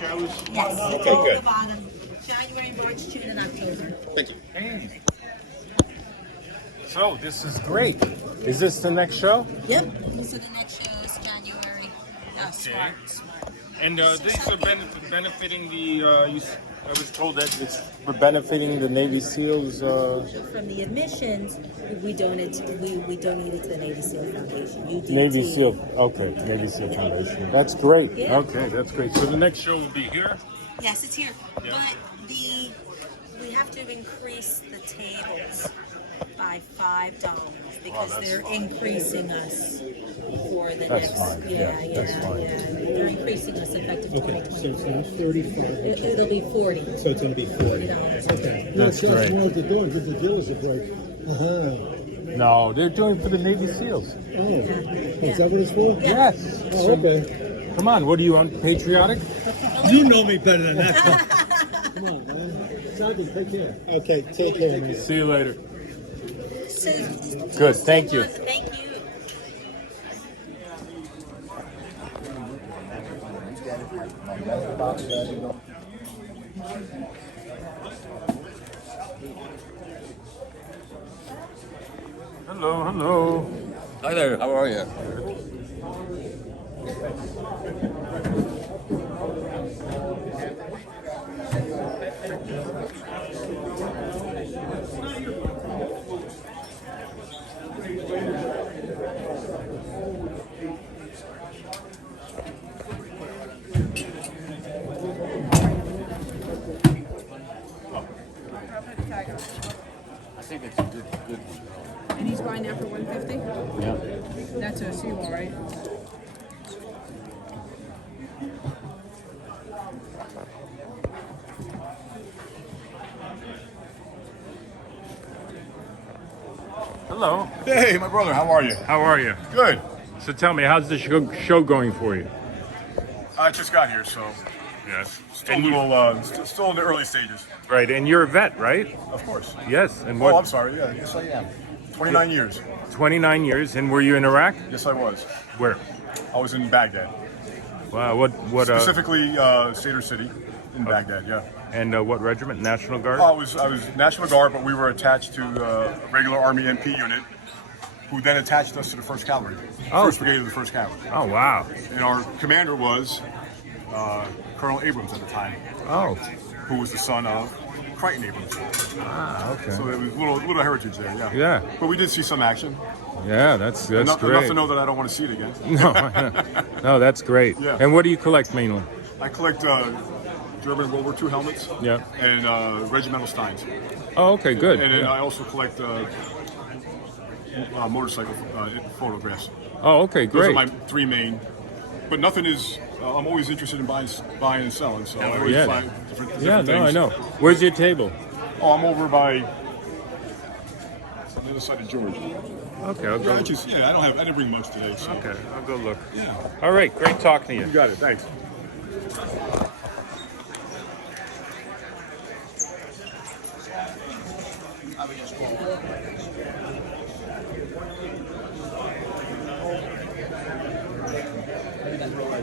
shows? Yes. Okay, All good. the bottom. January, March, June, and October. Thank you. Hey. So this is great. Is this the next show? Yep. So the next show is January. Smart. And these are benefiting the. I was told that it's benefiting the Navy SEALs. From the admissions, we donated to the Navy SEAL Foundation. UDT. Navy SEAL. Okay, Navy SEAL Foundation. That's great. Yeah. Okay, that's great. So the next show will be here. Yes, it's here. Yeah. But we have to increase the tables by $5 because they're increasing us for the That's next. fine. Yeah, that's fine. They're increasing us effective Okay, 2020. so it's not 34. It'll be 40. So it's going to be 40. Okay. That's great. What they're doing, because the dealers are break. No, they're doing for the Navy SEALs. Oh, is that what it's for? Yes. Oh, okay. Come on, what are you on? Patriotic? You know me better than that. Come on, man. Sergeant, take care. Okay, take care, man. See you later. So, Good, thank you. Thank you. Hello, hello. Hi there, how are you? I think it's a good one. And he's buying that for 150. Yeah. That's a seawall, right? Hello. Hey, my brother, how are you? How are you? Good. So tell me, how's the show going for you? I just got here, so Yes. still a little, still in the early stages. Right, and you're a vet, right? Of course. Yes. And Oh, what? I'm sorry. Yeah, yes, I am. 29 years. 29 years, and were you in Iraq? Yes, I was. Where? I was in Baghdad, Wow. What? specifically Sadr City in Baghdad. Yeah. And what regiment? National Guard. I was National Guard, but we were attached to a regular Army MP unit, who then attached us to the 1st Cavalry, Oh. 1st Brigade of the 1st Cavalry. Oh wow. And our commander was Colonel Abrams at the time, Oh. who was the son of Crichton Abrams. Ah. Okay. So there was little heritage there, yeah. Yeah. But we did see some action. Yeah. That's Enough great. to know that I don't want to see it again. No. No, that's great. Yeah. And what do you collect mainly? I collect German World War II helmets Yeah. and regimental steins. Oh, okay. Good. And then Yeah. I also collect motorcycle photographs. Oh, okay. Those are Great. my three main. But nothing is. I'm always interested in buying and selling, so I always Yeah. buy different Yeah. things. No, I know. Where's your table? Oh, I'm over by on the other side of George. Okay. I'll go. I didn't bring much today. So. Okay. I'll go look. Yeah. All right. Great talking to you. You got it. Thanks.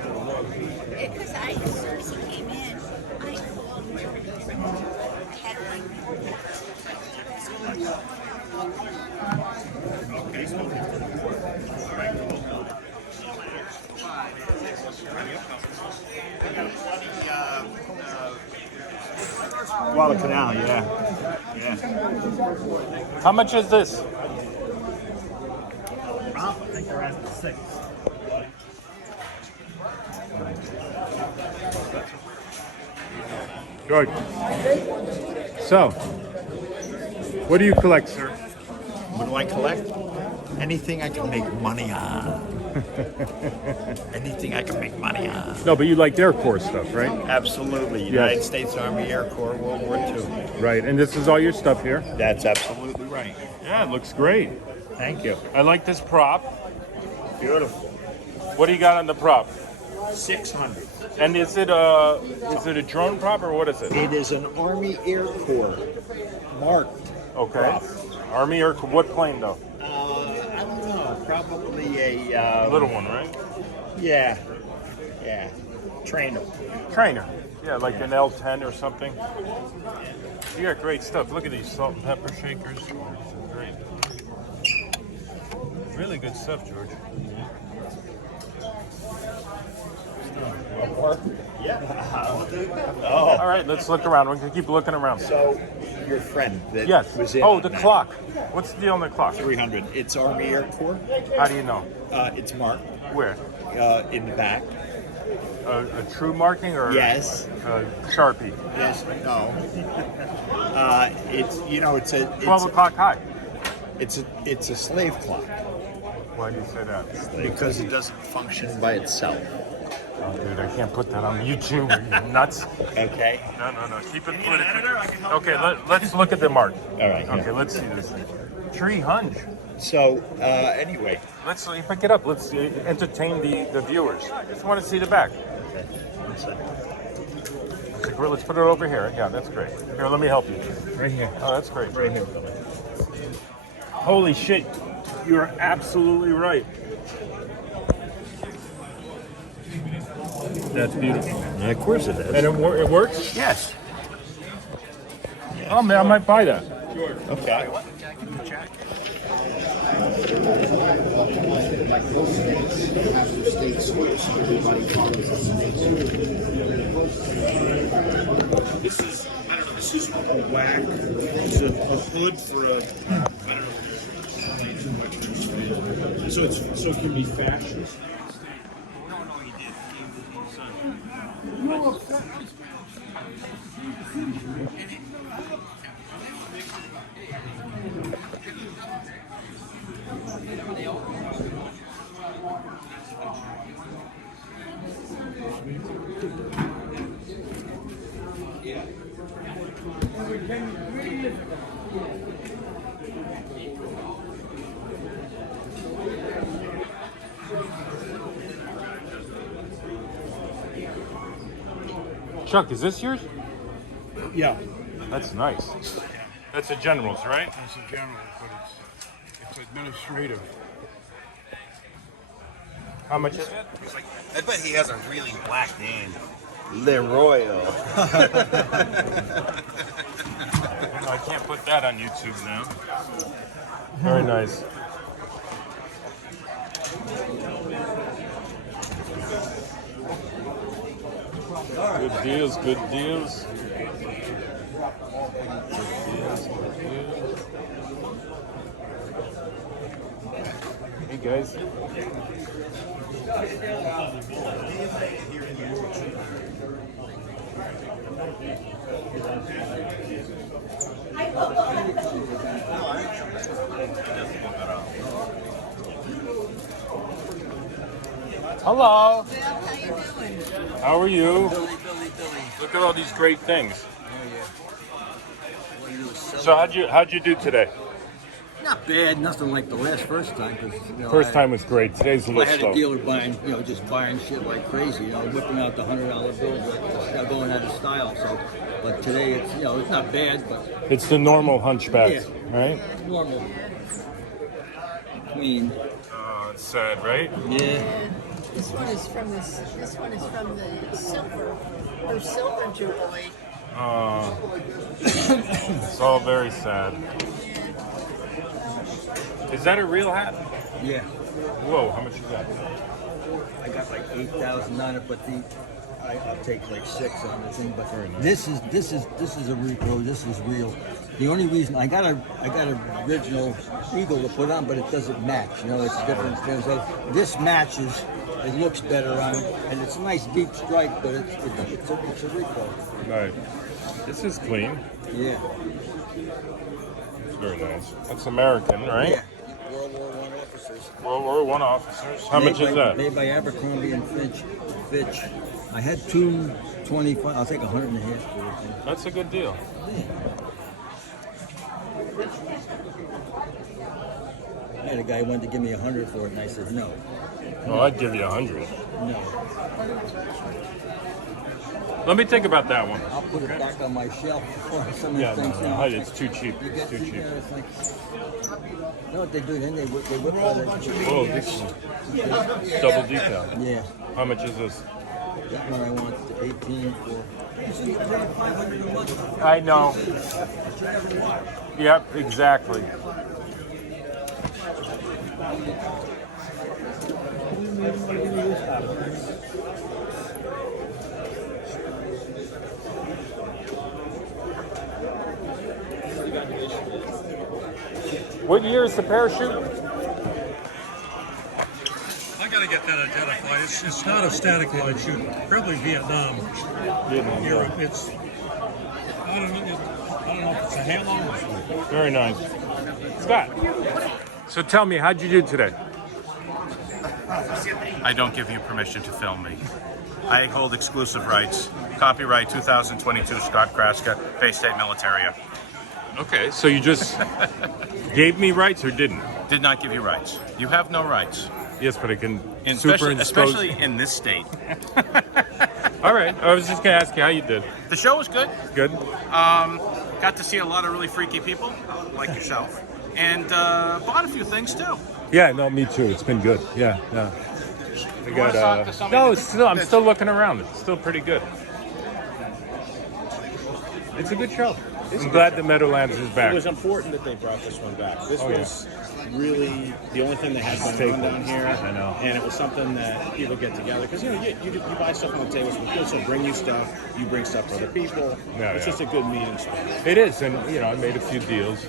Because as soon as he came in, I called him. I had Guadalcanal, yeah. How much is this? I think they're asking 6. Good. So, what do you collect, sir? What do I collect? Anything I can make money on. Anything I can make money on. No, but you like Air Force stuff, right? Absolutely. United States Army Air Corps, World War II. Right. And this is all your stuff here? That's absolutely right. Yeah, it looks great. Thank you. I like this prop. Beautiful. What do you got on the prop? 600. And is it a drone prop or what is it? It is an Army Air Corps marked. Okay. prop. Army or what plane though? I don't know. Probably a Little one, right? Yeah. Yeah. Trainer. Trainer. Yeah, like an L10 or something. You got great stuff. Look at these salt and pepper shakers. This is great. Really good stuff, George. Oh, All right, let's look around. We're gonna keep looking around. so your friend that Yes. was in Oh, on the that, clock. What's the deal on the clock? 300. It's Army Air Corps. How do you know? It's marked Where? in the back. A true marking or Yes. a Sharpie? Yes. No. It's it's a 12 o'clock high. it's a slave clock Why do you say that? because it doesn't function by itself. Oh, dude, I can't put that on YouTube. Are you nuts? Okay. No. Keep it political. Okay, let's look at the mark. All right. yeah. Okay, let's see this thing. Tree hunch. So anyway, Let's pick it up. Let's entertain the viewers. Just want to see the back. one second. Okay, let's put it over here. Yeah, that's great. Here, let me help you. Right here. Oh, that's great. Right here. Holy shit. You're absolutely right. That's beautiful. Of course it is. And it works? Yes. Oh, man, I might buy that. Okay. This is a whack. It's a hood for a. I don't know. Too much. So it can be fashioned. No, he did. Chuck, is this yours? Yeah. That's nice. That's a General's, right? It's a general, but it's administrative. How much is it? I bet he has a really black name. Leroy. No, I can't put that on YouTube now. Very nice. Good deals, good deals. Hey guys. Hello. How you doing? How are you? Billy. Look at all these great things. What do you do? So how'd you do today? Not bad, nothing like the first time. Cause, First time was great. Today's a I little had slow. a dealer buying, just buying shit like crazy, whipping out the $100 bills, going out of style. So, but today it's, it's not bad, but It's the normal hunchback, Yeah. right? it's normal. Clean. It's sad, right? Yeah. This one is from this one is from the silver jubilee. It's all very sad. Is that a real hat? Yeah. Whoa, how much is that? I got like 8,000 on it, but I'll take like 6 on the thing. But Very nice. this is a repro. This is real. The only reason I got a original eagle to put on, but it doesn't match. It's different. So this matches. It looks better on it, and it's a nice deep stripe, but it's a repro. Right. This is clean. Yeah. It's very nice. That's American, right? Yeah. World War I officers. World War I officers. How much is that? Made by Abercrombie and Fitch. I had 225. I'll take 100 and a half for it. That's a good deal. I had a guy who wanted to give me 100 for it, and I said no. Well, I'd give you 100. No. Let me think about that one. I'll put it back on my shelf for some of Yeah, the things no, now. it's too cheap. You It's get too to cheap. there, it's like, you know what they do? Then they whip out a Oh, this is double decal. Yeah. How much is this? That one I want 18 for. I know. Yep, exactly. What year is the parachute? I gotta get that identified. It's not a static line shoot. Probably Vietnam. Europe. It's I don't know if it's a halo or something. Very nice. Scott, so tell me, how'd you do today? I don't give you permission to film me. I hold exclusive rights. Copyright 2022 Scott Kraska, Bay State Militaria. Okay, so you just gave me rights or didn't? Did not give you rights. You have no rights. Yes, but I can Especially in this state. All right, I was just going to ask you how you did. The show was good. Good. Got to see a lot of really freaky people, like yourself. And bought a few things, too. Yeah, no, me too. It's been good. Yeah, yeah. I wanna talk to somebody no, that- I'm still looking around. It's still pretty good. It's a good show. I'm glad the Meadowlands is back. It was important that they brought this one back. This Oh, was really the only thing they had going on down here. I know. And it was something that people get together. Because, you buy stuff on the tables with people, so bring you stuff. You bring stuff for other people. Yeah, It's yeah. just a good meeting spot. It is, and I made a few deals,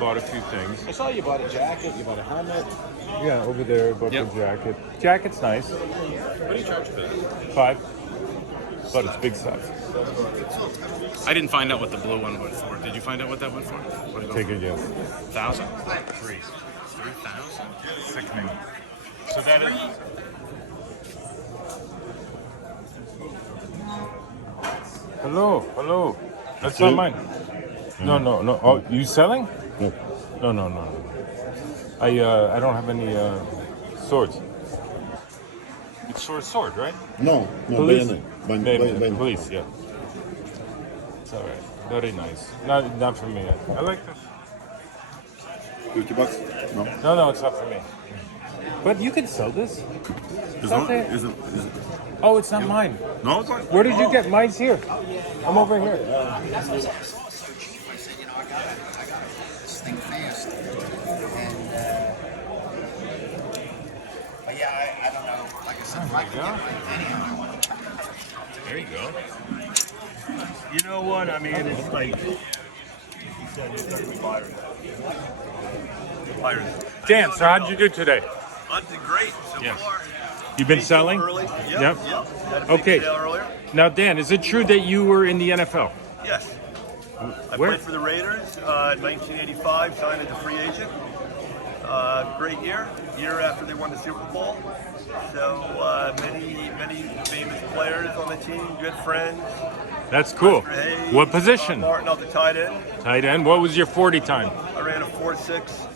bought a few things. I saw you bought a jacket, you bought a helmet. Yeah, over there, bought the jacket. Jacket's nice. What do you charge for that? $5, but it's big stuff. I didn't find out what the blue one went for. Did you find out what that went for? What did it go Take for? a guess. 1,000? 3,000? Sickening. So that is. Hello. That's not mine. No. Oh, you selling? No. I don't have any swords. It's sword, right? No, Police. bayonet. Police, yeah. It's all right. Very nice. Not for me. I like this. $50? No. No, it's not for me. But you can sell this. Is okay. it? Oh, it's not mine. No, it's not. Where did you get? Mine's here. I'm over here. That's what I saw it so cheap. I said, I got this thing fast. And, but yeah, I don't know. Like I said, if I could get anyhow. There you go. You know what? I mean, it's like he said, it's going to be Byron. Dan, so how'd you do today? I did great so Yes. far. You've been selling? Early. Yep. Had a big Okay. sale earlier. Now, Dan, is it true that you were in the NFL? Yes. I Where? played for the Raiders, 1985, signed as a free agent. Great year after they won the Super Bowl. So many famous players on the team, good friends. That's cool. Hayes, What position? Martin off the tight end. Tight end. What was your 40 time? I ran a 4.6.